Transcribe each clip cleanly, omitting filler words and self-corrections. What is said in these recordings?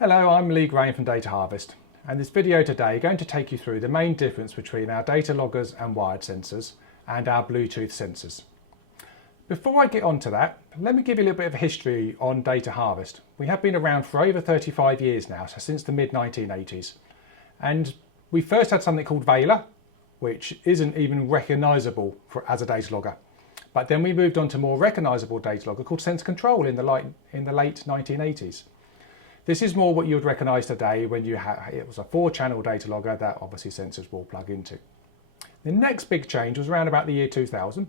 Hello, I'm Lee Grain from Data Harvest, and this video today is going to take you through the main difference between our data loggers and wired sensors and our Bluetooth sensors. Before I get on to that, let me give you a little bit of a history on Data Harvest. We have been around for over 35 years now, so since the mid-1980s. And we first had something called Vela, which isn't even recognisable as a data logger. But then we moved on to more recognisable data logger called Sense Control in the late 1980s. This is more what you would recognise today when it was a 4-channel data logger that obviously sensors will plug into. The next big change was around about the year 2000,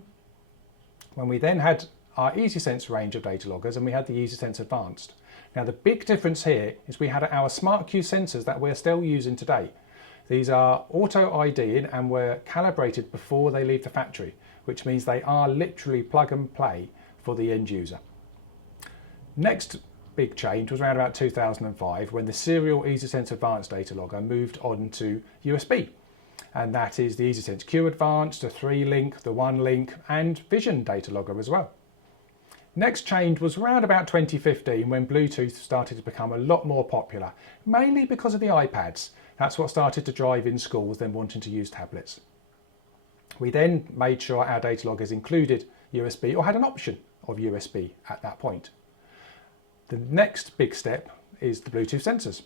when we then had our EasySense range of data loggers and we had the EasySense Advanced. Now the big difference here is we had our smart Q sensors that we're still using today. These are auto IDing and were calibrated before they leave the factory, which means they are literally plug and play for the end user. Next big change was around about 2005 when the serial EasySense Advanced data logger moved on to USB. And that is the EasySense Q Advanced, the 3-link, the 1-link and Vision data logger as well. Next change was around about 2015 when Bluetooth started to become a lot more popular, mainly because of the iPads. That's what started to drive in schools then wanting to use tablets. We then made sure our data loggers included USB or had an option of USB at that point. The next big step is the Bluetooth sensors.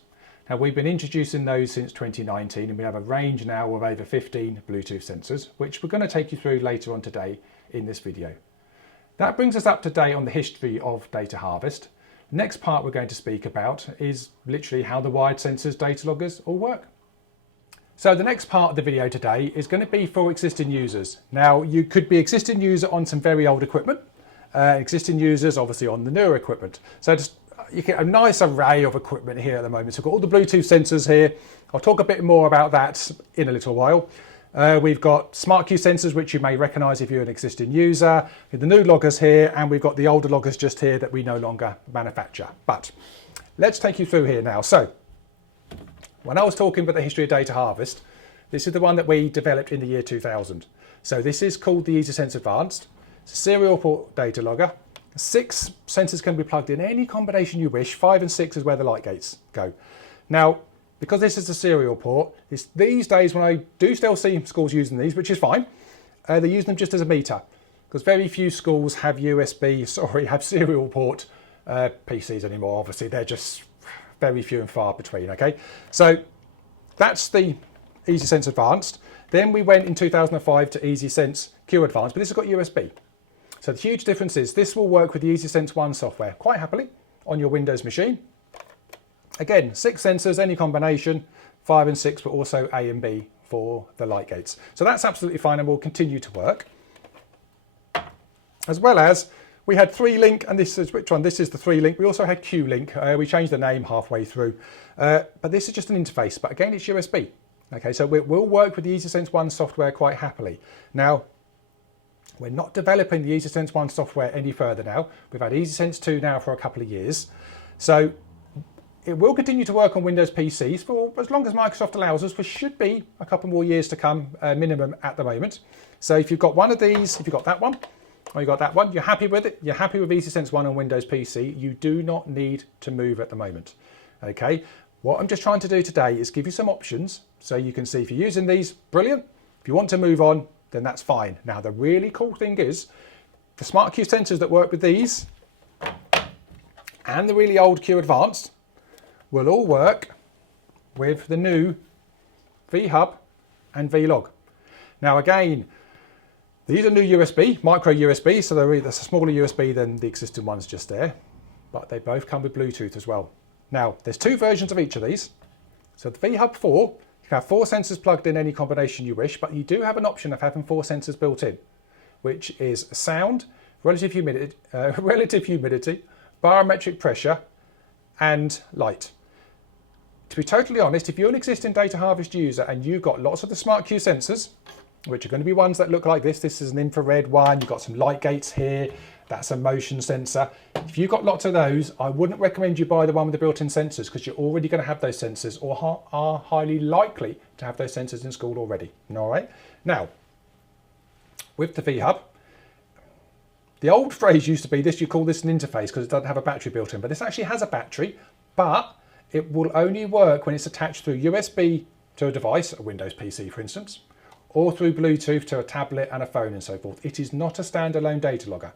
Now we've been introducing those since 2019 and we have a range now of over 15 Bluetooth sensors, which we're going to take you through later on today in this video. That brings us up to date on the history of Data Harvest. The next part we're going to speak about is literally how the wired sensors data loggers all work. So the next part of the video today is going to be for existing users. Now you could be existing user on some very old equipment, existing users obviously on the newer equipment. So just, you get a nice array of equipment here at the moment. So we've got all the Bluetooth sensors here. I'll talk a bit more about that in a little while. We've got smart Q sensors, which you may recognise if you're an existing user. The new loggers here, and we've got the older loggers just here that we no longer manufacture. But let's take you through here now. So when I was talking about the history of Data Harvest, this is the one that we developed in the year 2000. So this is called the EasySense Advanced. It's a serial port data logger. 6 sensors can be plugged in any combination you wish. 5 and 6 is where the light gates go. Now, because this is a serial port, these days when I do still see schools using these, which is fine, they use them just as a meter, because very few schools have have serial port PCs anymore. Obviously, they're just very few and far between. Okay, so that's the EasySense Advanced. Then we went in 2005 to EasySense Q Advanced, but this has got USB. So the huge difference is this will work with the EasySense 1 software quite happily on your Windows machine. Again, 6 sensors, any combination, 5 and 6, but also A and B for the light gates. So that's absolutely fine and will continue to work. As well as we had 3-link, and this is which one? This is the 3-link. We also had Q-link. We changed the name halfway through, but this is just an interface. But again, it's USB. Okay, so it will work with the EasySense 1 software quite happily. Now, we're not developing the EasySense 1 software any further now. We've had EasySense 2 now for a couple of years. So it will continue to work on Windows PCs for as long as Microsoft allows us, which should be a couple more years to come, minimum at the moment. So if you've got one of these, if you've got that one, or you've got that one, you're happy with it, you're happy with EasySense 1 on Windows PC, you do not need to move at the moment. Okay, what I'm just trying to do today is give you some options so you can see if you're using these, brilliant. If you want to move on, then that's fine. Now the really cool thing is the smart Q sensors that work with these and the really old Q Advanced will all work with the new V-Hub and V-Log. Now again, these are new USB, micro USB, so they're a smaller USB than the existing ones just there, but they both come with Bluetooth as well. Now there's 2 versions of each of these. So the V-Hub 4, you can have 4 sensors plugged in any combination you wish, but you do have an option of having 4 sensors built in, which is sound, relative humidity, barometric pressure, and light. To be totally honest, if you're an existing Data Harvest user and you've got lots of the smart Q sensors, which are going to be ones that look like this is an infrared one, you've got some light gates here, that's a motion sensor. If you've got lots of those, I wouldn't recommend you buy the one with the built-in sensors because you're already going to have those sensors or are highly likely to have those sensors installed already. All right. Now, with the V-Hub, the old phrase used to be this, you call this an interface because it doesn't have a battery built in, but this actually has a battery, but it will only work when it's attached through USB to a device, a Windows PC for instance, or through Bluetooth to a tablet and a phone and so forth. It is not a standalone data logger.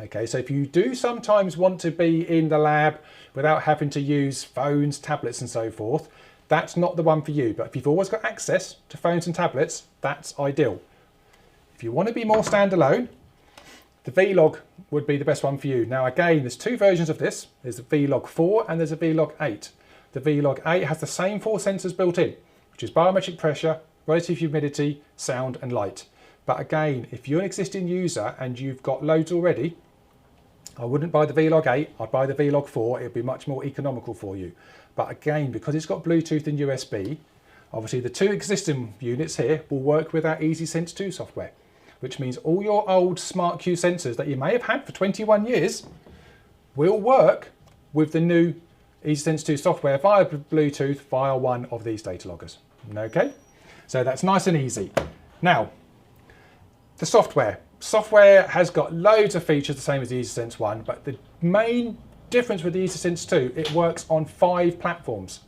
Okay, so if you do sometimes want to be in the lab without having to use phones, tablets and so forth, that's not the one for you. But if you've always got access to phones and tablets, that's ideal. If you want to be more standalone, the Vlog would be the best one for you. Now again, there's two versions of this. There's a Vlog 4 and there's a Vlog 8. The Vlog 8 has the same 4 sensors built in, which is barometric pressure, relative humidity, sound and light. But again, if you're an existing user and you've got loads already, I wouldn't buy the Vlog 8, I'd buy the Vlog 4, it'd be much more economical for you. But again, because it's got Bluetooth and USB, obviously the two existing units here will work with our EasySense 2 software, which means all your old SmartQ sensors that you may have had for 21 years will work with the new EasySense 2 software via Bluetooth via one of these data loggers. Okay, so that's nice and easy. Now, the software. Software has got loads of features the same as the EasySense 1, but the main difference with the EasySense 2, it works on 5 platforms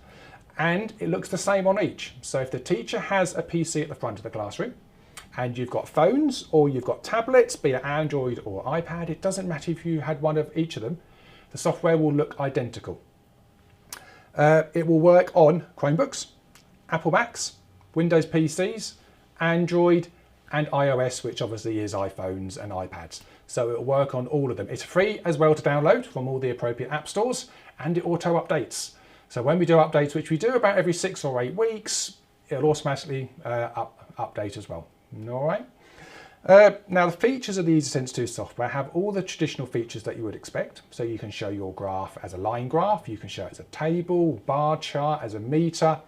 and it looks the same on each. So if the teacher has a PC at the front of the classroom and you've got phones or you've got tablets, be it Android or iPad, it doesn't matter if you had one of each of them, the software will look identical. It will work on Chromebooks, Apple Macs, Windows PCs, Android and iOS, which obviously is iPhones and iPads. So it'll work on all of them. It's free as well to download from all the appropriate app stores, and it auto updates. So when we do updates, which we do about every 6 or 8 weeks, it'll automatically update as well. All right. Now the features of the EasySense 2 software have all the traditional features that you would expect. So you can show your graph as a line graph, you can show it as a table, bar chart, as a meter.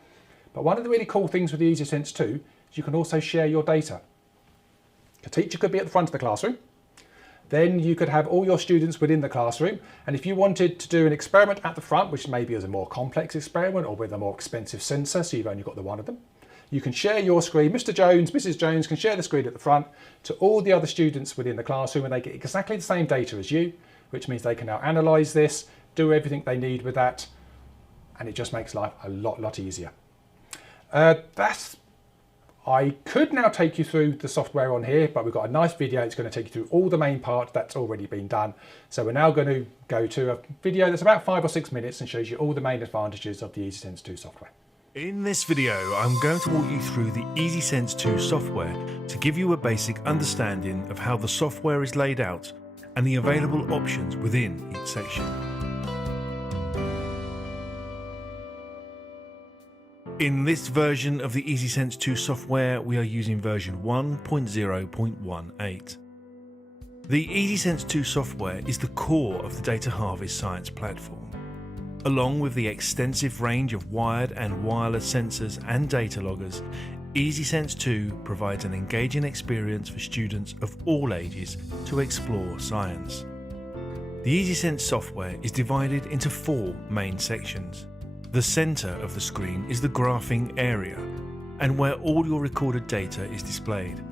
But one of the really cool things with the EasySense 2 is you can also share your data. The teacher could be at the front of the classroom. Then you could have all your students within the classroom. And if you wanted to do an experiment at the front, which maybe is a more complex experiment or with a more expensive sensor, so you've only got the one of them, you can share your screen. Mr. Jones, Mrs. Jones can share the screen at the front to all the other students within the classroom, and they get exactly the same data as you, which means they can now analyze this, do everything they need with that, and it just makes life a lot easier. I could now take you through the software on here, but we've got a nice video. It's going to take you through all the main parts that's already been done. So we're now going to go to a video that's about 5 or 6 minutes and shows you all the main advantages of the EasySense 2 software. In this video, I'm going to walk you through the EasySense 2 software to give you a basic understanding of how the software is laid out and the available options within each section. In this version of the EasySense 2 software, we are using version 1.0.18. The EasySense 2 software is the core of the Data Harvest Science platform. Along with the extensive range of wired and wireless sensors and data loggers, EasySense 2 provides an engaging experience for students of all ages to explore science. The EasySense software is divided into 4 main sections. The center of the screen is the graphing area, and where all your recorded data is displayed.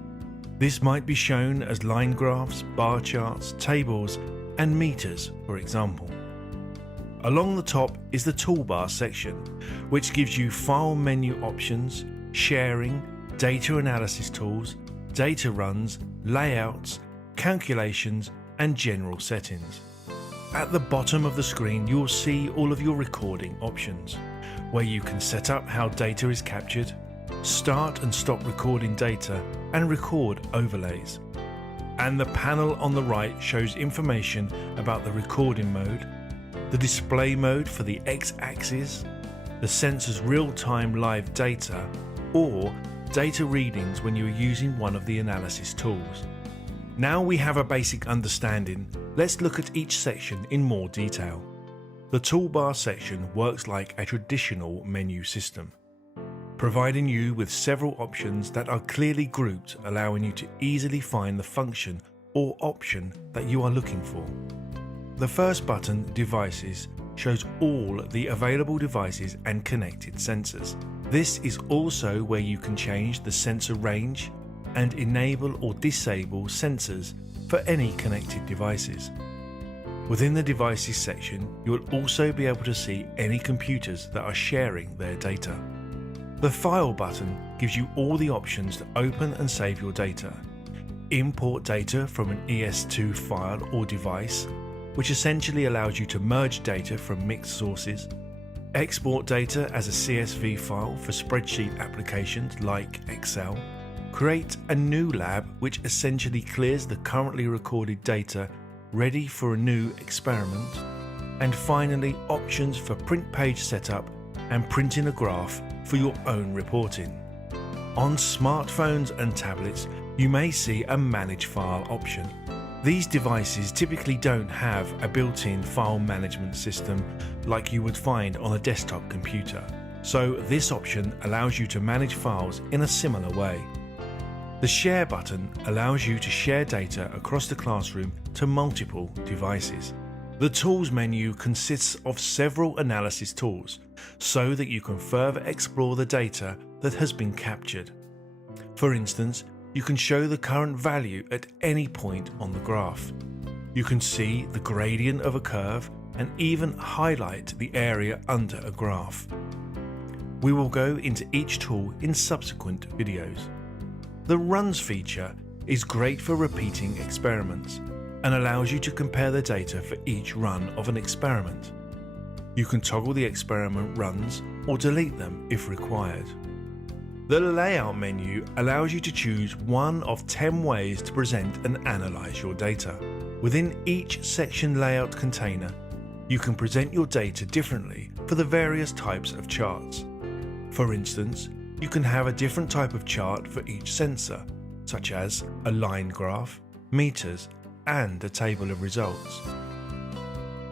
This might be shown as line graphs, bar charts, tables, and meters, for example. Along the top is the toolbar section, which gives you file menu options, sharing, data analysis tools, data runs, layouts, calculations, and general settings. At the bottom of the screen, you will see all of your recording options, where you can set up how data is captured, start and stop recording data, and record overlays. And the panel on the right shows information about the recording mode, the display mode for the x-axis, the sensor's real-time live data, or data readings when you are using one of the analysis tools. Now we have a basic understanding, let's look at each section in more detail. The toolbar section works like a traditional menu system, providing you with several options that are clearly grouped, allowing you to easily find the function or option that you are looking for. The first button, Devices, shows all the available devices and connected sensors. This is also where you can change the sensor range and enable or disable sensors for any connected devices. Within the Devices section, you will also be able to see any computers that are sharing their data. The File button gives you all the options to open and save your data. Import data from an ES2 file or device, which essentially allows you to merge data from mixed sources. Export data as a CSV file for spreadsheet applications like Excel. Create a new lab, which essentially clears the currently recorded data ready for a new experiment. And finally, options for print page setup and printing a graph for your own reporting. On smartphones and tablets, you may see a Manage File option. These devices typically don't have a built-in file management system like you would find on a desktop computer, so this option allows you to manage files in a similar way. The Share button allows you to share data across the classroom to multiple devices. The Tools menu consists of several analysis tools so that you can further explore the data that has been captured. For instance, you can show the current value at any point on the graph. You can see the gradient of a curve and even highlight the area under a graph. We will go into each tool in subsequent videos. The Runs feature is great for repeating experiments and allows you to compare the data for each run of an experiment. You can toggle the experiment runs or delete them if required. The Layout menu allows you to choose one of 10 ways to present and analyze your data. Within each section layout container, you can present your data differently for the various types of charts. For instance, you can have a different type of chart for each sensor, such as a line graph, meters, and a table of results.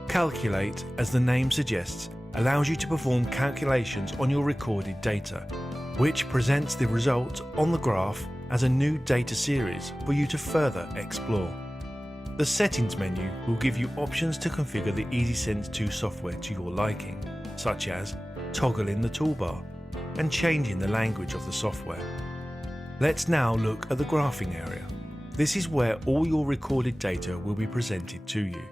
Calculate, as the name suggests, allows you to perform calculations on your recorded data, which presents the results on the graph as a new data series for you to further explore. The Settings menu will give you options to configure the EasySense 2 software to your liking, such as toggling the toolbar and changing the language of the software. Let's now look at the graphing area. This is where all your recorded data will be presented to you.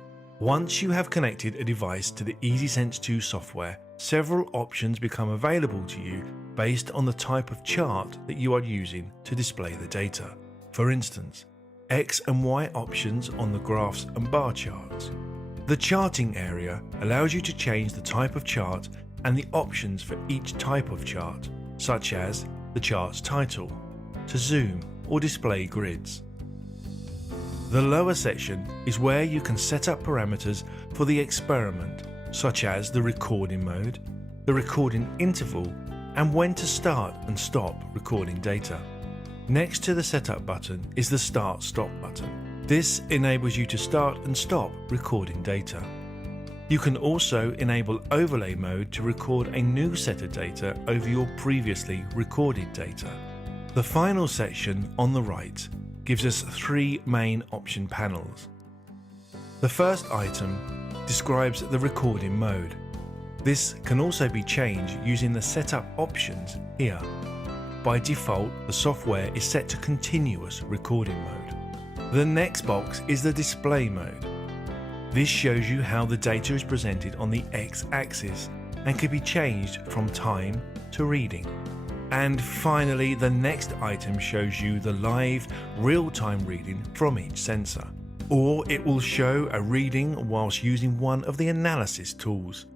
Once you have connected a device to the EasySense 2 software, several options become available to you based on the type of chart that you are using to display the data. For instance, X and Y options on the graphs and bar charts. The charting area allows you to change the type of chart and the options for each type of chart, such as the chart's title, to zoom or display grids. The lower section is where you can set up parameters for the experiment, such as the recording mode, the recording interval, and when to start and stop recording data. Next to the Setup button is the Start/Stop button. This enables you to start and stop recording data. You can also enable Overlay mode to record a new set of data over your previously recorded data. The final section on the right gives us 3 main option panels. The first item describes the recording mode. This can also be changed using the setup options here. By default, the software is set to continuous recording mode. The next box is the display mode. This shows you how the data is presented on the X-axis and can be changed from time to reading. And finally, the next item shows you the live, real-time reading from each sensor. Or it will show a reading whilst using one of the analysis tools.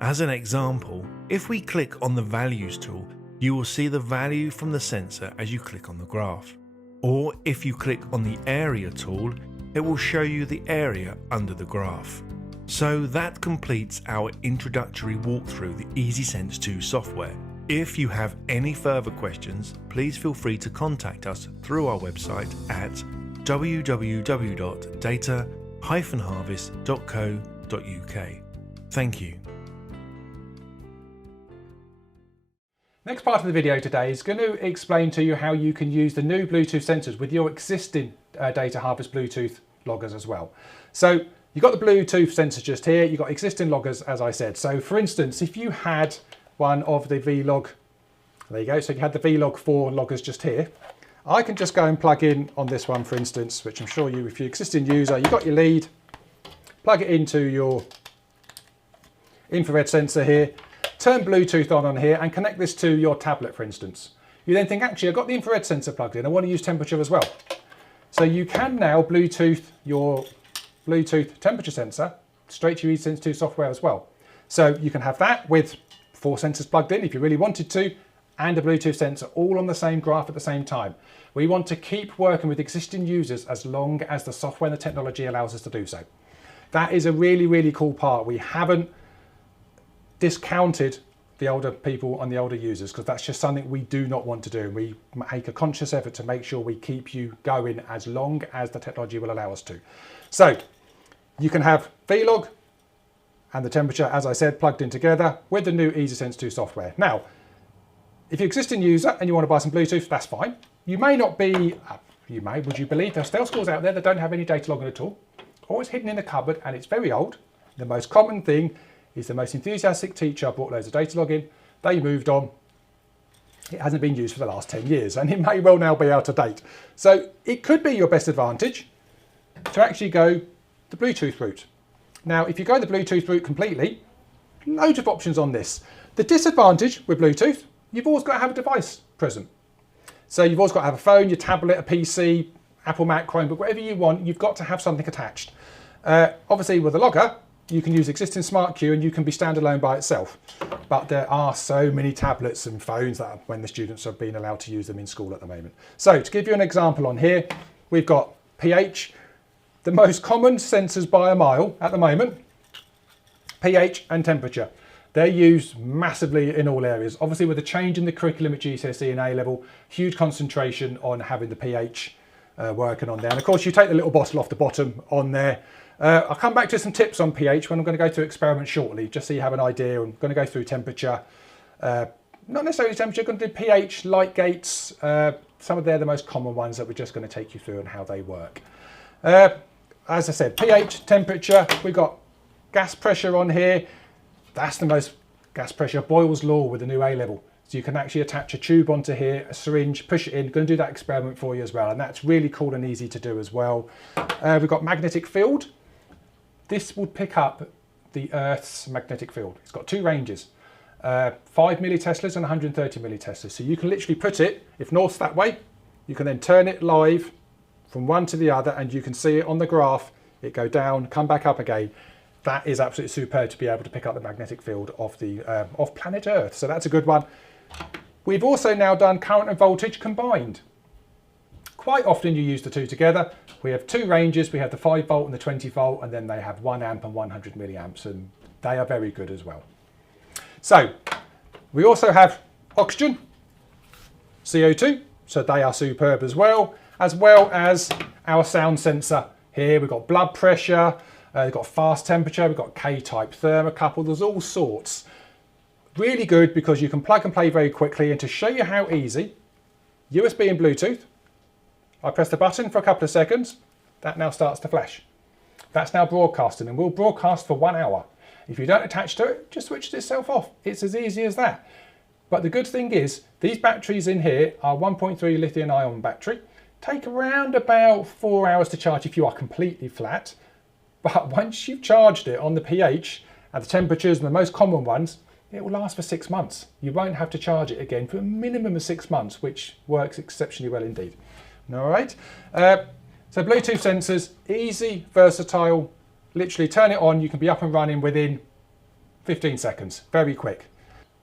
As an example, if we click on the Values tool, you will see the value from the sensor as you click on the graph. Or if you click on the Area tool, it will show you the area under the graph. So that completes our introductory walkthrough the EasySense 2 software. If you have any further questions, please feel free to contact us through our website at www.data-harvest.co.uk. Thank you. Next part of the video today is going to explain to you how you can use the new Bluetooth sensors with your existing Data Harvest Bluetooth loggers as well. So you've got the Bluetooth sensors just here, you've got existing loggers as I said. So for instance, if you had one of the Vlog, there you go, so you had the Vlog 4 loggers just here, I can just go and plug in on this one for instance, which I'm sure you, if you're an existing user, you've got your lead, plug it into your infrared sensor here, turn Bluetooth on here and connect this to your tablet, for instance. You then think, actually, I've got the infrared sensor plugged in, I want to use temperature as well. So you can now Bluetooth your Bluetooth temperature sensor straight to your EasySense 2 software as well. So you can have that with 4 sensors plugged in if you really wanted to, and a Bluetooth sensor all on the same graph at the same time. We want to keep working with existing users as long as the software and the technology allows us to do so. That is a really, really cool part. We haven't discounted the older people and the older users because that's just something we do not want to do. We make a conscious effort to make sure we keep you going as long as the technology will allow us to. So you can have VLog and the temperature, as I said, plugged in together with the new EasySense 2 software. Now, if you're an existing user and you want to buy some Bluetooth, that's fine. You may not be, would you believe there's still schools out there that don't have any data logging at all, or it's hidden in a cupboard and it's very old. The most common thing is the most enthusiastic teacher bought loads of data logging, they moved on, it hasn't been used for the last 10 years and it may well now be out of date. So it could be your best advantage to actually go the Bluetooth route. Now, if you go the Bluetooth route completely, loads of options on this. The disadvantage with Bluetooth, you've always got to have a device present. So you've always got to have a phone, your tablet, a PC, Apple, Mac, Chromebook, whatever you want, you've got to have something attached. Obviously with a logger, you can use existing smart queue and you can be standalone by itself. But there are so many tablets and phones that when the students have been allowed to use them in school at the moment. So to give you an example on here, we've got pH, the most common sensors by a mile at the moment, pH and temperature. They're used massively in all areas. Obviously with the change in the curriculum at GCSE and A-level, huge concentration on having the pH working on there. And of course you take the little bottle off the bottom on there. I'll come back to some tips on pH when I'm going to go through experiments shortly, just so you have an idea. I'm going to go through temperature, not necessarily temperature, I'm going to do pH, light gates, some of they're the most common ones that we're just going to take you through and how they work. As I said, pH, temperature, we've got gas pressure on here. That's the most gas pressure, Boyle's law with the new A-level. So you can actually attach a tube onto here, a syringe, push it in. Going to do that experiment for you as well. And that's really cool and easy to do as well. We've got magnetic field. This would pick up the Earth's magnetic field. It's got 2 ranges, 5 milliteslas and 130 milliteslas. So you can literally put it, if north's that way, you can then turn it live from one to the other and you can see it on the graph. It go down, come back up again. That is absolutely superb to be able to pick up the magnetic field of the of planet Earth. So that's a good one. We've also now done current and voltage combined. Quite often you use the two together. We have 2 ranges. We have the 5 volt and the 20 volt, and then they have 1 amp and 100 milliamps, and they are very good as well. So we also have oxygen, CO2, so they are superb as well as our sound sensor here. We've got blood pressure, we've got fast temperature, we've got K-type thermocouple, there's all sorts. Really good because you can plug and play very quickly. And to show you how easy, USB and Bluetooth, I press the button for a couple of seconds, that now starts to flash. That's now broadcasting and will broadcast for 1 hour. If you don't attach to it, it just switches itself off. It's as easy as that. But the good thing is, these batteries in here are 1.3 lithium ion battery. Take around about 4 hours to charge if you are completely flat. But once you've charged it on the pH and the temperatures and the most common ones, it will last for 6 months. You won't have to charge it again for a minimum of 6 months, which works exceptionally well indeed. All right. So Bluetooth sensors, easy, versatile, literally turn it on, you can be up and running within 15 seconds, very quick.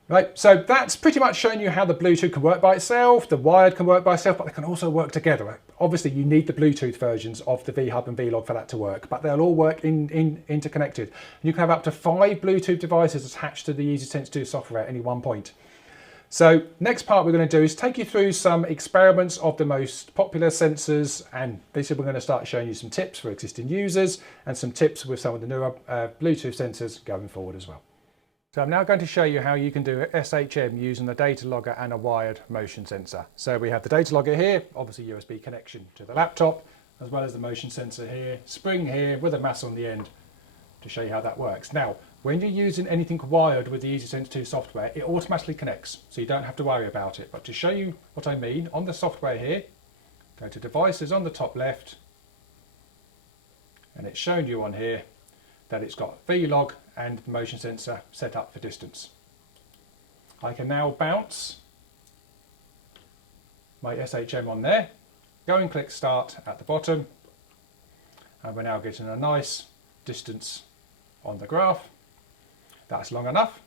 Right, so that's pretty much showing you how the Bluetooth can work by itself, the wired can work by itself, but they can also work together. Obviously, you need the Bluetooth versions of the VHub and VLog for that to work, but they'll all work interconnected. You can have up to 5 Bluetooth devices attached to the EasySense 2 software at any one point. So next part we're going to do is take you through some experiments of the most popular sensors, and basically we're going to start showing you some tips for existing users and some tips with some of the newer Bluetooth sensors going forward as well. So I'm now going to show you how you can do SHM using the data logger and a wired motion sensor. So we have the data logger here, obviously USB connection to the laptop, as well as the motion sensor here, spring here with a mass on the end to show you how that works. Now, when you're using anything wired with the EasySense 2 software, it automatically connects, so you don't have to worry about it. But to show you what I mean, on the software here, go to devices on the top left, and it's shown you on here that it's got V-log and the motion sensor set up for distance. I can now bounce my SHM on there, go and click start at the bottom, and we're now getting a nice distance on the graph. That's long enough.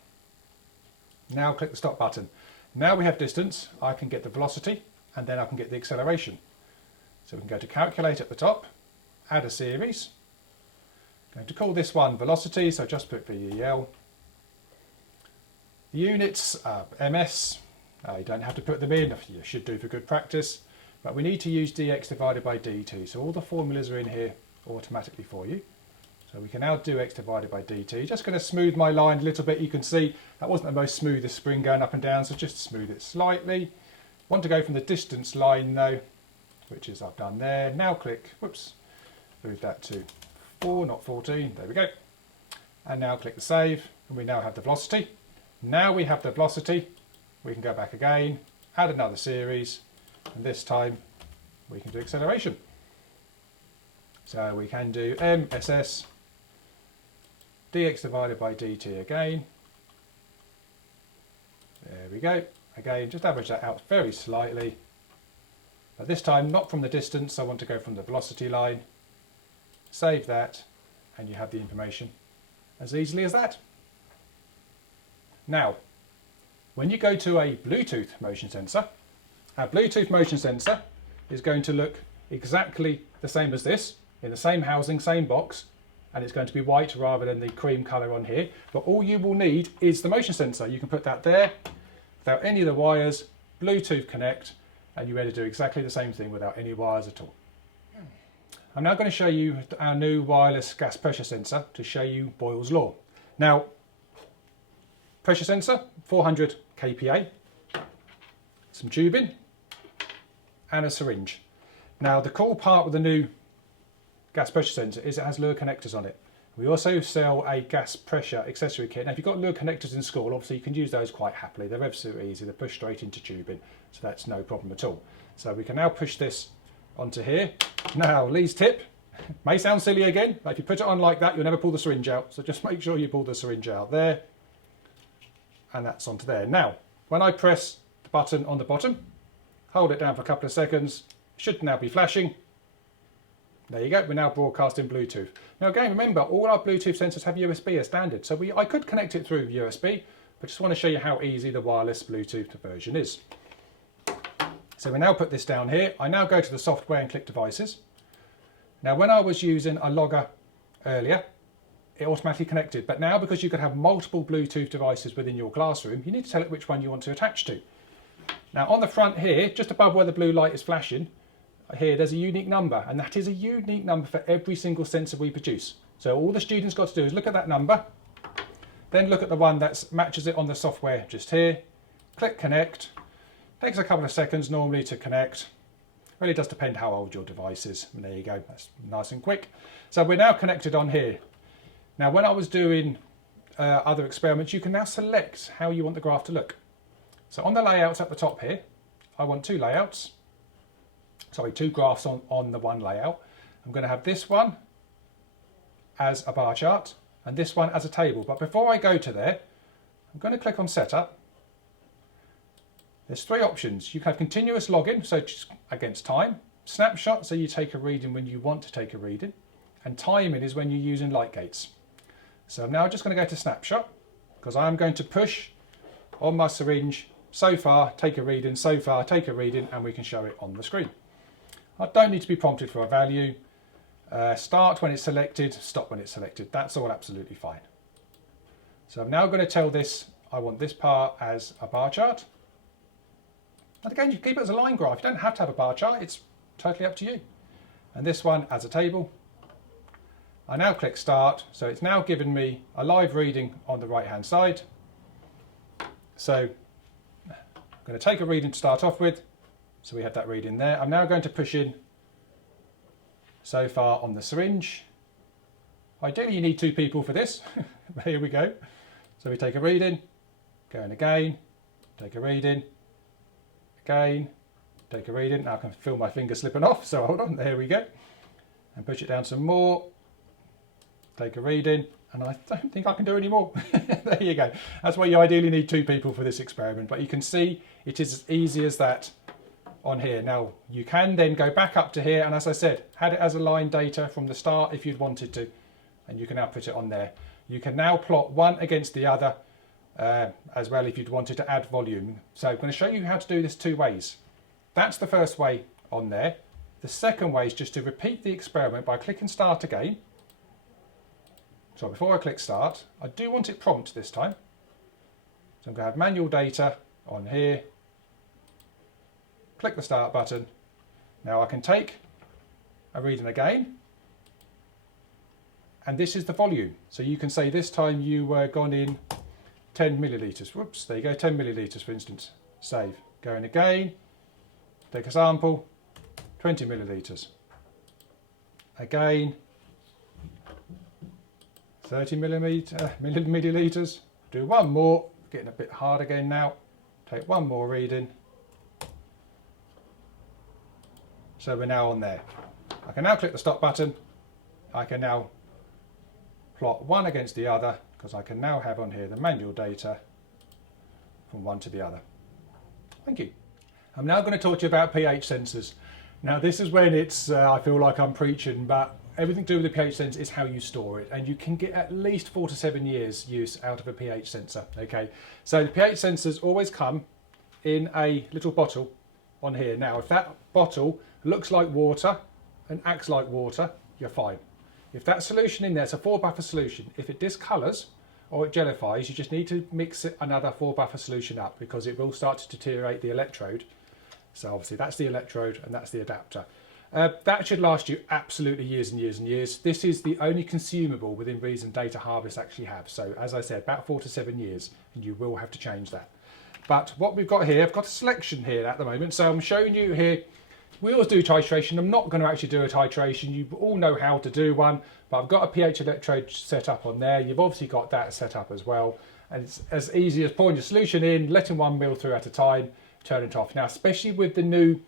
Now click the stop button. Now we have distance, I can get the velocity and then I can get the acceleration. So we can go to calculate at the top, add a series. I'm going to call this one velocity, so just put VEL. The units, MS, you don't have to put them in, you should do for good practice, but we need to use dx divided by dt, so all the formulas are in here automatically for you. So we can now do x divided by dt. Just going to smooth my line a little bit. You can see that wasn't the most smoothest spring going up and down, so just smooth it slightly. Want to go from the distance line though, which is I've done there. Now click, whoops, move that to 4, not 14, there we go. And now click the save, and we now have the velocity. Now we have the velocity, we can go back again, add another series, and this time we can do acceleration. So we can do MSS dx divided by dt again. There we go. Again, just average that out very slightly. But this time, not from the distance, I want to go from the velocity line. Save that, and you have the information as easily as that. Now, when you go to a Bluetooth motion sensor, our Bluetooth motion sensor is going to look exactly the same as this, in the same housing, same box, and it's going to be white rather than the cream colour on here. But all you will need is the motion sensor. You can put that there without any of the wires, Bluetooth connect, and you're ready to do exactly the same thing without any wires at all. I'm now going to show you our new wireless gas pressure sensor to show you Boyle's law. Now, pressure sensor, 400 kPa, some tubing, and a syringe. Now, the cool part with the new gas pressure sensor is it has lure connectors on it. We also sell a gas pressure accessory kit. Now, if you've got lure connectors in school, obviously you can use those quite happily. They're ever so easy. They're pushed straight into tubing, so that's no problem at all. So we can now push this onto here. Now, Lee's tip, may sound silly again, but if you put it on like that, you'll never pull the syringe out. So just make sure you pull the syringe out there, and that's onto there. Now, when I press the button on the bottom, hold it down for a couple of seconds, it should now be flashing. There you go, we're now broadcasting Bluetooth. Now again, remember, all our Bluetooth sensors have USB as standard, so I could connect it through USB, but just want to show you how easy the wireless Bluetooth version is. So we now put this down here. I now go to the software and click devices. Now when I was using a logger earlier, it automatically connected, but now because you could have multiple Bluetooth devices within your classroom, you need to tell it which one you want to attach to. Now on the front here, just above where the blue light is flashing, here there's a unique number, and that is a unique number for every single sensor we produce. So all the students got to do is look at that number, then look at the one that matches it on the software just here, click connect. Takes a couple of seconds normally to connect. Really does depend how old your device is. And there you go, that's nice and quick. So we're now connected on here. Now when I was doing other experiments, you can now select how you want the graph to look. So on the layouts at the top here, I want two layouts. Sorry, two graphs on the one layout. I'm going to have this one as a bar chart and this one as a table. But before I go to there, I'm going to click on setup. There's three options. You can have continuous login, so just against time. Snapshot, so you take a reading when you want to take a reading. And timing is when you're using light gates. So I'm now just going to go to snapshot, because I'm going to push on my syringe, so far, take a reading, so far, take a reading, and we can show it on the screen. I don't need to be prompted for a value. Start when it's selected, stop when it's selected. That's all absolutely fine. So I'm now going to tell this, I want this part as a bar chart. And again, you keep it as a line graph. You don't have to have a bar chart. It's totally up to you. And this one as a table. I now click start. So it's now given me a live reading on the right-hand side. So I'm going to take a reading to start off with. So we have that reading there. I'm now going to push in so far on the syringe. Ideally, you need two people for this. Here we go. So we take a reading, go in again, take a reading, again, take a reading. Now I can feel my finger slipping off, so hold on, there we go. And push it down some more. take a reading, and I don't think I can do any more. There you go. That's why you ideally need 2 people for this experiment, but you can see it is as easy as that on here. Now you can then go back up to here, and as I said, had it as a line data from the start if you'd wanted to, and you can now put it on there. You can now plot one against the other as well if you'd wanted to add volume. So I'm going to show you how to do this 2 ways. That's the first way on there. The second way is just to repeat the experiment by clicking start again. So before I click start, I do want it prompt this time. So I'm going to have manual data on here. Click the start button. Now I can take a reading again. And this is the volume. So you can say this time you were gone in 10 millilitres. Whoops, there you go, 10 millilitres for instance. Save. Go in again. Take a sample. 20 millilitres. Again. 30 millilitres. Do one more. Getting a bit hard again now. Take one more reading. So we're now on there. I can now click the stop button. I can now plot one against the other because I can now have on here the manual data from one to the other. Thank you. I'm now going to talk to you about pH sensors. Now this is when it's, I feel like I'm preaching, but everything to do with the pH sensor is how you store it, and you can get at least 4 to 7 years use out of a pH sensor. Okay, so the pH sensors always come in a little bottle on here. Now if that bottle looks like water and acts like water, you're fine. If that solution in there, it's a 4-buffer solution, if it discolours or it jellifies, you just need to mix another 4-buffer solution up because it will start to deteriorate the electrode. So obviously that's the electrode and that's the adapter. That should last you absolutely years and years and years. This is the only consumable within reason Data Harvest actually have. So as I said, about 4 to 7 years, and you will have to change that. But what we've got here, I've got a selection here at the moment. So I'm showing you here, we always do titration. I'm not going to actually do a titration. You all know how to do one, but I've got a pH electrode set up on there. You've obviously got that set up as well. And it's as easy as pouring your solution in, letting 1 ml through at a time, turn it off. Now, especially with the new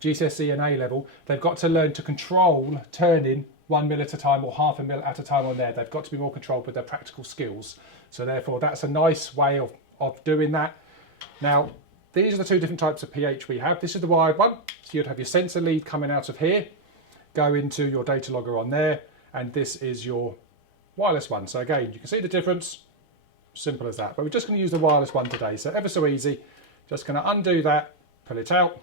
GCSE and A level, they've got to learn to control turning 1 ml at a time or half a ml at a time on there. They've got to be more controlled with their practical skills. So therefore, that's a nice way of doing that. Now, these are the 2 different types of pH we have. This is the wired one. So you'd have your sensor lead coming out of here, go into your data logger on there, and this is your wireless one. So again, you can see the difference, simple as that. But we're just going to use the wireless one today. So ever so easy, just going to undo that, pull it out,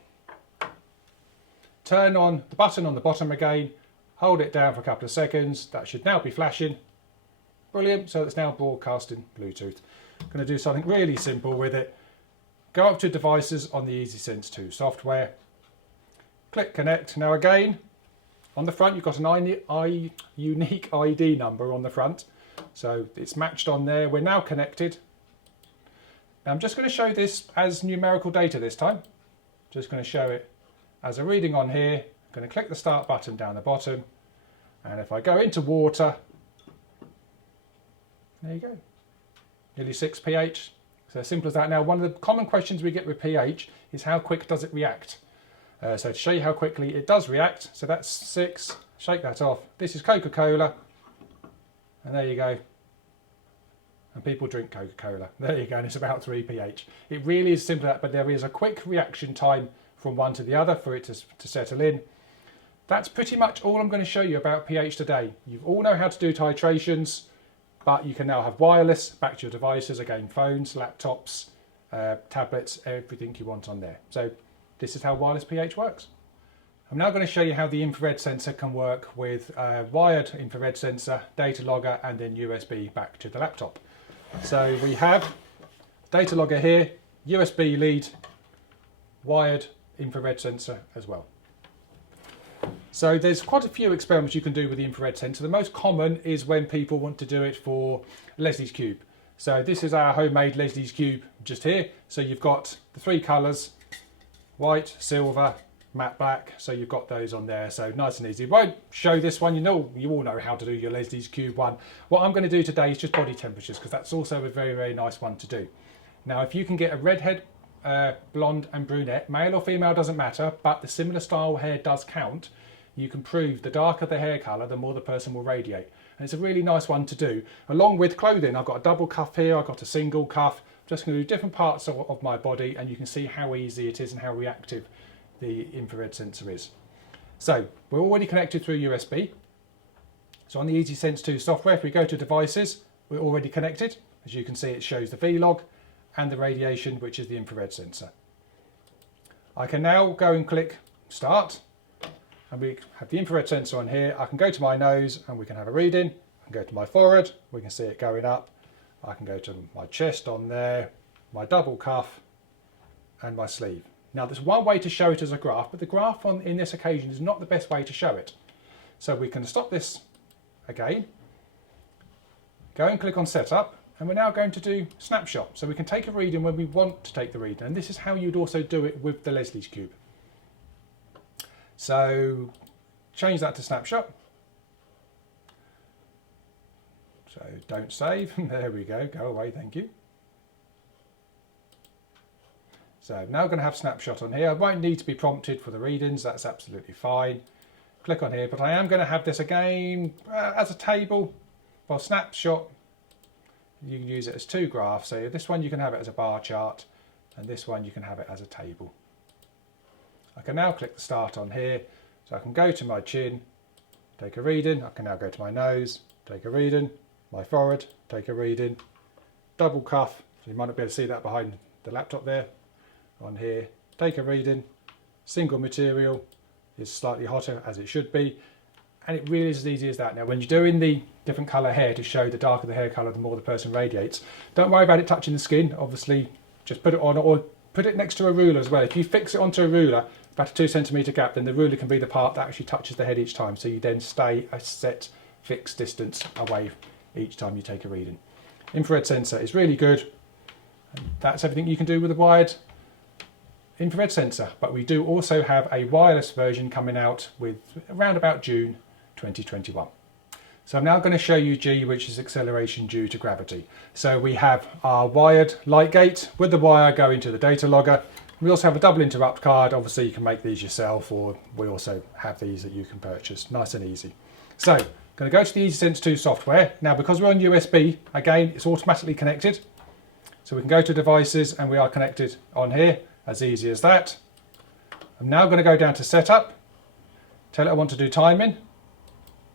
turn on the button on the bottom again, hold it down for a couple of seconds. That should now be flashing. Brilliant, so it's now broadcasting Bluetooth. I'm going to do something really simple with it. Go up to devices on the EasySense 2 software, click connect. Now again, on the front you've got an unique ID number on the front, so it's matched on there. We're now connected. Now I'm just going to show this as numerical data this time. Just going to show it as a reading on here. I'm going to click the start button down the bottom, and if I go into water, there you go, nearly 6 pH. So simple as that. Now, one of the common questions we get with pH is how quick does it react? So to show you how quickly it does react, so that's 6, shake that off. This is Coca-Cola, and there you go. And people drink Coca-Cola. There you go, and it's about 3 pH. It really is simple, but there is a quick reaction time from one to the other for it to settle in. That's pretty much all I'm going to show you about pH today. You all know how to do titrations, but you can now have wireless back to your devices, again, phones, laptops, tablets, everything you want on there. So this is how wireless pH works. I'm now going to show you how the infrared sensor can work with a wired infrared sensor, data logger, and then USB back to the laptop. So we have data logger here, USB lead, wired infrared sensor as well. So there's quite a few experiments you can do with the infrared sensor. The most common is when people want to do it for Leslie's cube. So this is our homemade Leslie's cube just here. So you've got the 3 colours, white, silver, matte black. So you've got those on there. So nice and easy. Won't show this one. You all know how to do your Leslie's cube one. What I'm going to do today is just body temperatures, because that's also a very, very nice one to do. Now, if you can get a redhead, blonde and brunette, male or female doesn't matter, but the similar style hair does count. You can prove the darker the hair colour, the more the person will radiate. and it's a really nice one to do. Along with clothing, I've got a double cuff here, I've got a single cuff. I'm just going to do different parts of my body, and you can see how easy it is and how reactive the infrared sensor is. So we're already connected through USB. So on the EasySense 2 software, if we go to devices, we're already connected. As you can see, it shows the V-log and the radiation, which is the infrared sensor. I can now go and click start, and we have the infrared sensor on here. I can go to my nose and we can have a reading. I can go to my forehead, we can see it going up. I can go to my chest on there, my double cuff and my sleeve. Now there's one way to show it as a graph, but the graph in this occasion is not the best way to show it. So we can stop this again, go and click on setup, and we're now going to do snapshot. So we can take a reading when we want to take the reading, and this is how you'd also do it with the Leslie's cube. So change that to snapshot. So don't save, there we go away, thank you. So I'm now going to have snapshot on here. I won't need to be prompted for the readings, that's absolutely fine. Click on here, but I am going to have this again as a table. Well, snapshot, you can use it as two graphs. So this one you can have it as a bar chart, and this one you can have it as a table. I can now click the start on here, so I can go to my chin, take a reading. I can now go to my nose, take a reading, my forehead, take a reading, double cuff, so you might not be able to see that behind the laptop there. On here, take a reading, single material is slightly hotter as it should be, and it really is as easy as that. Now when you're doing the different colour hair to show the darker the hair colour, the more the person radiates, don't worry about it touching the skin. Obviously just put it on, or put it next to a ruler as well. If you fix it onto a ruler about a 2 centimetre gap, then the ruler can be the part that actually touches the head each time, so you then stay a set fixed distance away each time you take a reading. Infrared sensor is really good, and that's everything you can do with a wired infrared sensor, but we do also have a wireless version coming out with around about June 2021. So I'm now going to show you G, which is acceleration due to gravity. So we have our wired light gate with the wire going to the data logger. We also have a double interrupt card. Obviously you can make these yourself, or we also have these that you can purchase, nice and easy. So I'm going to go to the EasySense 2 software. Now because we're on USB, again it's automatically connected. So we can go to devices and we are connected on here. As easy as that. I'm now going to go down to setup, tell it I want to do timing.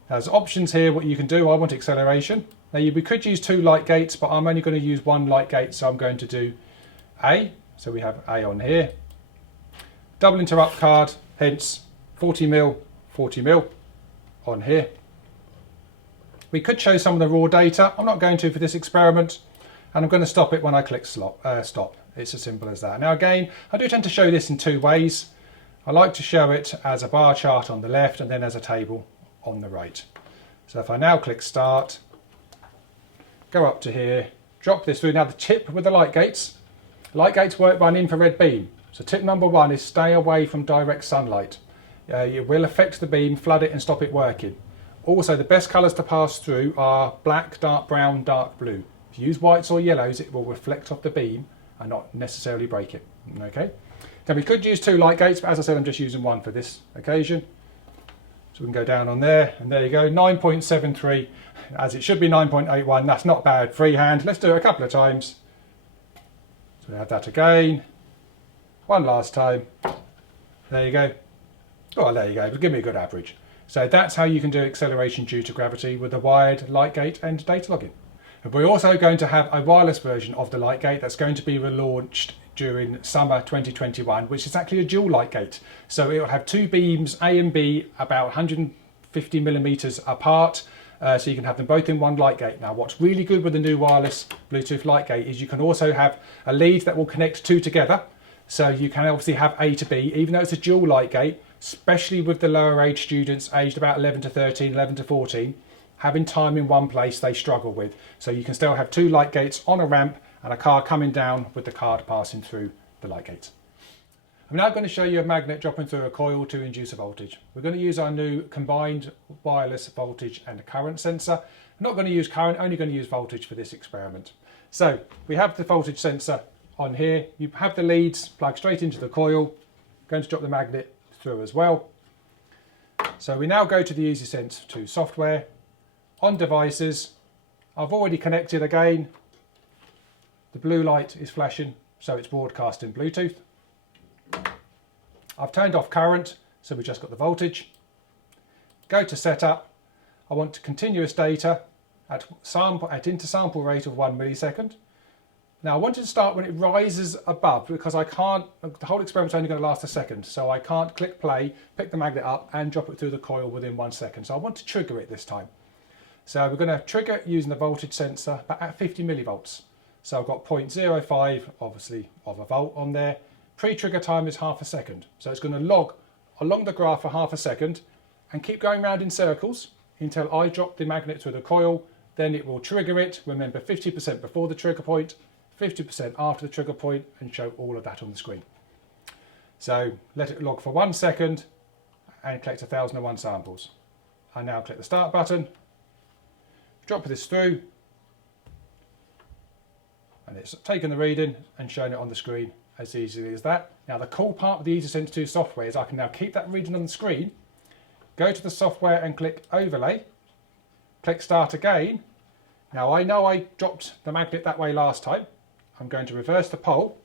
There's options here what you can do. I want acceleration. Now we could use 2 light gates, but I'm only going to use 1 light gate, so I'm going to do A. So we have A on here. Double interrupt card, hence 40mm, 40mm on here. We could show some of the raw data. I'm not going to for this experiment, and I'm going to stop it when I click stop. It's as simple as that. Now again, I do tend to show this in 2 ways. I like to show it as a bar chart on the left and then as a table on the right. So if I now click start, go up to here, drop this through. Now the tip with the light gates work by an infrared beam. So tip number 1 is stay away from direct sunlight. It will affect the beam, flood it and stop it working. Also the best colours to pass through are black, dark brown, dark blue. If you use whites or yellows, it will reflect off the beam and not necessarily break it. Okay. Now we could use 2 light gates, but as I said, I'm just using 1 for this occasion. So we can go down on there, and there you go, 9.73, as it should be 9.81. That's not bad freehand. Let's do it a couple of times. So we have that again. 1 last time. There you go. Oh, there you go. It'll give me a good average. So that's how you can do acceleration due to gravity with a wired light gate and data logging. We're also going to have a wireless version of the light gate that's going to be relaunched during summer 2021, which is actually a dual light gate. So it will have 2 beams, A and B, about 150 millimeters apart. So you can have them both in 1 light gate. Now what's really good with the new wireless Bluetooth light gate is you can also have a lead that will connect 2 together. So you can obviously have A to B, even though it's a dual light gate, especially with the lower age students aged about 11 to 13, 11 to 14. Having time in one place they struggle with. So you can still have 2 light gates on a ramp and a car coming down with the card passing through the light gate. I'm now going to show you a magnet dropping through a coil to induce a voltage. We're going to use our new combined wireless voltage and current sensor. I'm not going to use current, only going to use voltage for this experiment. So we have the voltage sensor on here. You have the leads plug straight into the coil. Going to drop the magnet through as well. So we now go to the EasySense 2 software. On devices, I've already connected again. The blue light is flashing, so it's broadcasting Bluetooth. I've turned off current, so we've just got the voltage. Go to setup. I want continuous data at intersample rate of 1 millisecond. Now I want it to start when it rises above, because I can't, the whole experiment's only going to last a second, so I can't click play, pick the magnet up and drop it through the coil within 1 second. So I want to trigger it this time. So we're going to trigger it using the voltage sensor, but at 50 millivolts. So I've got 0.05, obviously, of a volt on there. Pre-trigger time is half a second. So it's going to log along the graph for half a second and keep going round in circles until I drop the magnet through the coil. Then it will trigger it. Remember, 50% before the trigger point, 50% after the trigger point, and show all of that on the screen. So let it log for 1 second and collect 1001 samples. I now click the start button, drop this through, and it's taken the reading and shown it on the screen as easily as that. Now the cool part of the EasySense 2 software is I can now keep that reading on the screen, go to the software and click overlay, click start again. Now I know I dropped the magnet that way last time. I'm going to reverse the pole,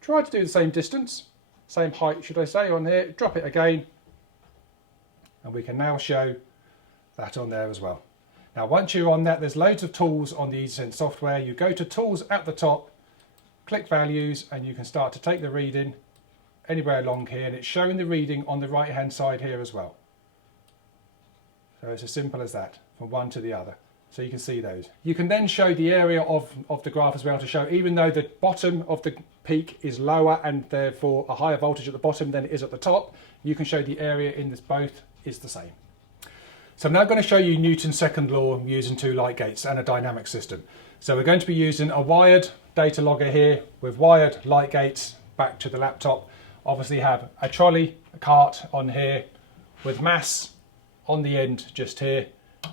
try to do the same distance, same height should I say on here, drop it again, and we can now show that on there as well. Now once you're on that, there's loads of tools on the EasySense software. You go to tools at the top, click values, and you can start to take the reading anywhere along here, and it's showing the reading on the right hand side here as well. So it's as simple as that, from one to the other. So you can see those. You can then show the area of the graph as well to show, even though the bottom of the peak is lower and therefore a higher voltage at the bottom than it is at the top, you can show the area in this both is the same. So I'm now going to show you Newton's second law using 2 light gates and a dynamic system. So we're going to be using a wired data logger here with wired light gates back to the laptop. Obviously have a trolley, a cart on here with mass on the end just here.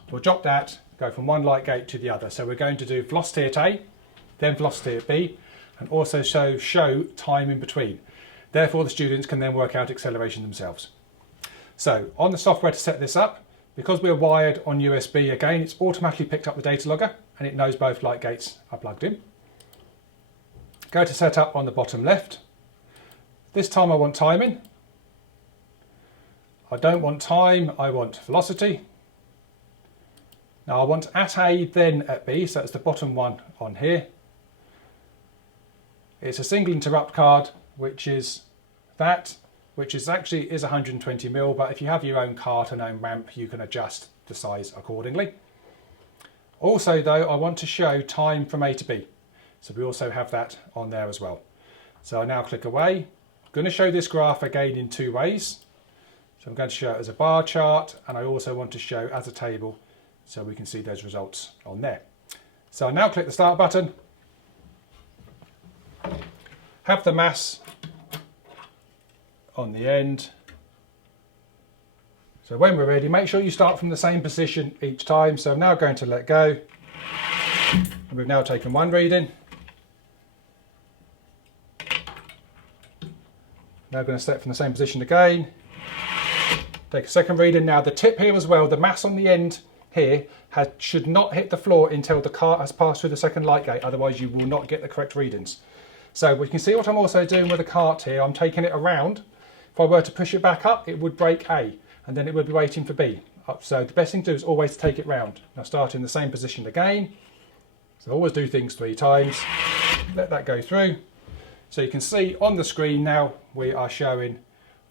We'll drop that, go from one light gate to the other. So we're going to do velocity at A, then velocity at B, and also show time in between. Therefore the students can then work out acceleration themselves. So on the software to set this up, because we're wired on USB again, it's automatically picked up the data logger and it knows both light gates are plugged in. Go to setup on the bottom left. This time I want timing. I don't want time, I want velocity. Now I want at A, then at B, so it's the bottom one on here. It's a single interrupt card, which is that, which is actually 120 mil, but if you have your own cart and own ramp, you can adjust the size accordingly. Also though, I want to show time from A to B. So we also have that on there as well. So I now click away. I'm going to show this graph again in 2 ways. So I'm going to show it as a bar chart, and I also want to show as a table so we can see those results on there. So I now click the start button, have the mass on the end. So when we're ready, make sure you start from the same position each time. So I'm now going to let go. And we've now taken one reading. Now going to step from the same position again. Take a second reading. Now the tip here as well, the mass on the end here should not hit the floor until the cart has passed through the second light gate, otherwise you will not get the correct readings. So we can see what I'm also doing with the cart here. I'm taking it around. If I were to push it back up, it would break A, and then it would be waiting for B. So the best thing to do is always to take it round. Now start in the same position again. So always do things 3 times. Let that go through. So you can see on the screen now we are showing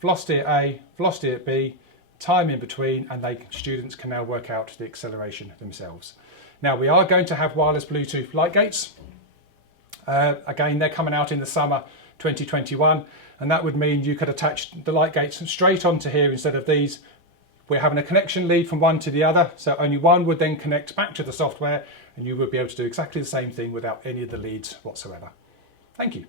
velocity at A, velocity at B, time in between, and students can now work out the acceleration themselves. Now we are going to have wireless Bluetooth light gates. Again, they're coming out in the summer 2021, and that would mean you could attach the light gates straight onto here instead of these. We're having a connection lead from one to the other, so only one would then connect back to the software, and you would be able to do exactly the same thing without any of the leads whatsoever. Thank you.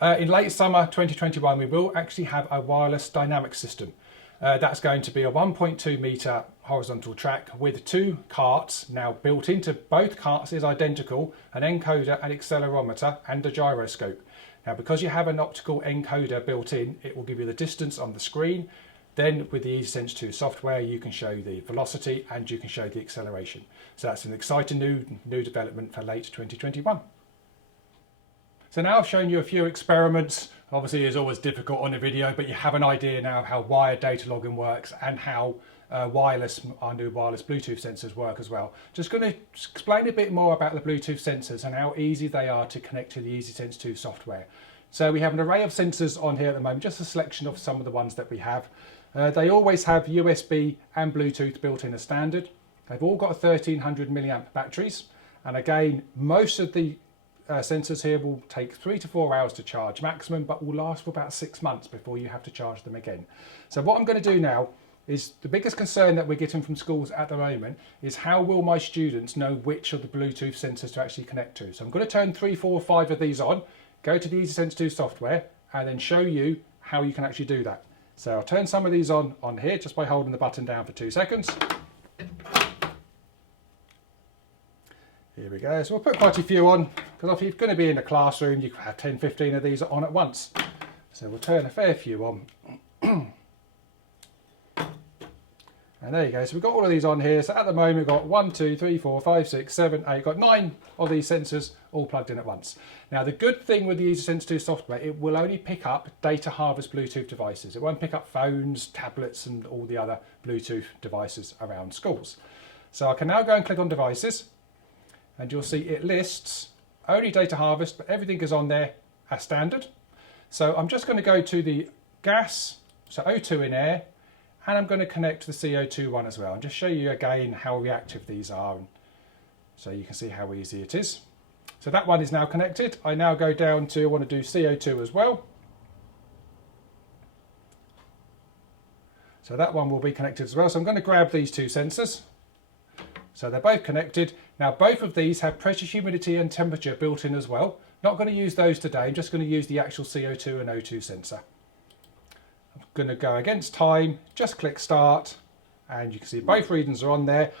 In late summer 2021, we will actually have a wireless dynamic system. That's going to be a 1.2 metre horizontal track with 2 carts. Now built into both carts is identical, an encoder, an accelerometer and a gyroscope. Now because you have an optical encoder built in, it will give you the distance on the screen Then with the EasySense 2 software, you can show the velocity and you can show the acceleration. So that's an exciting new development for late 2021. So now I've shown you a few experiments. Obviously it's always difficult on a video, but you have an idea now how wired data logging works and how our new wireless Bluetooth sensors work as well. Just going to explain a bit more about the Bluetooth sensors and how easy they are to connect to the EasySense 2 software. So we have an array of sensors on here at the moment, just a selection of some of the ones that we have. They always have USB and Bluetooth built in as standard. They've all got 1300 milliamp batteries. And again, most of the sensors here will take 3 to 4 hours to charge maximum, but will last for about 6 months before you have to charge them again. So what I'm going to do now is, the biggest concern that we're getting from schools at the moment is how will my students know which of the Bluetooth sensors to actually connect to. So I'm going to turn 3, 4, 5 of these on, go to the EasySense 2 software and then show you how you can actually do that. So I'll turn some of these on here just by holding the button down for 2 seconds. Here we go. So we'll put quite a few on, because if you're going to be in a classroom, you can have 10, 15 of these on at once. So we'll turn a fair few on. And there you go. So we've got all of these on here. So at the moment, we've got 1, 2, 3, 4, 5, 6, 7, 8. Got 9 of these sensors all plugged in at once. Now, the good thing with the EasySense 2 software, it will only pick up data harvest Bluetooth devices. It won't pick up phones, tablets, and all the other Bluetooth devices around schools. So I can now go and click on devices, and you'll see it lists only data harvest, but everything is on there as standard. So I'm just going to go to the gas, so O2 in air, and I'm going to connect the CO2 one as well and just show you again how reactive these are, so you can see how easy it is. So that one is now connected. I now go down to, I want to do CO2 as well. So that one will be connected as well. So I'm going to grab these 2 sensors. So they're both connected. Now both of these have pressure, humidity and temperature built in as well. Not going to use those today, I'm just going to use the actual CO2 and O2 sensor. I'm going to go against time, just click start, and you can see both readings are on there.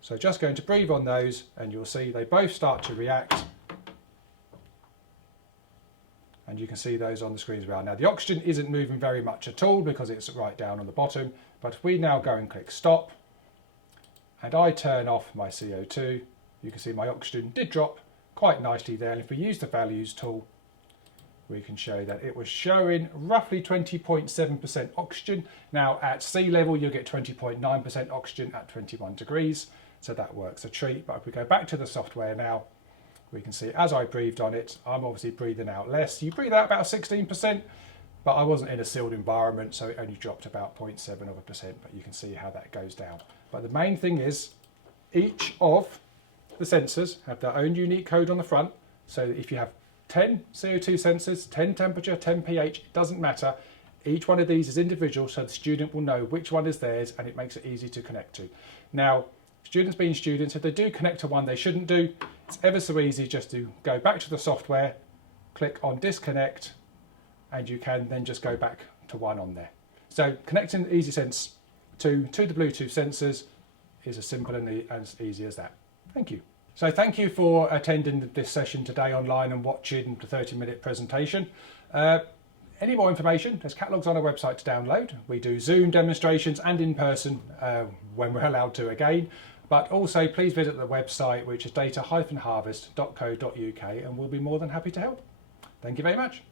So just going to breathe on those and you'll see they both start to react. And you can see those on the screen as well. Now the oxygen isn't moving very much at all because it's right down on the bottom, but if we now go and click stop, and I turn off my CO2, you can see my oxygen did drop quite nicely there. And if we use the values tool, we can show that it was showing roughly 20.7% oxygen. Now at sea level, you'll get 20.9% oxygen at 21 degrees. So that works a treat. But if we go back to the software now, we can see as I breathed on it, I'm obviously breathing out less. You breathe out about 16%, but I wasn't in a sealed environment, so it only dropped about 0.7%, but you can see how that goes down. But the main thing is each of the sensors have their own unique code on the front. So if you have 10 CO2 sensors, 10 temperature, 10 pH, it doesn't matter. Each one of these is individual, so the student will know which one is theirs, and it makes it easy to connect to. Now, students being students, if they do connect to one they shouldn't do, it's ever so easy just to go back to the software, click on disconnect, and you can then just go back to one on there. So connecting EasySense to the Bluetooth sensors is as simple and as easy as that. Thank you. So thank you for attending this session today online and watching the 30-minute presentation. Any more information, there's catalogues on our website to download. We do Zoom demonstrations and in person when we're allowed to again. But also please visit the website, which is data-harvest.co.uk, and we'll be more than happy to help. Thank you very much.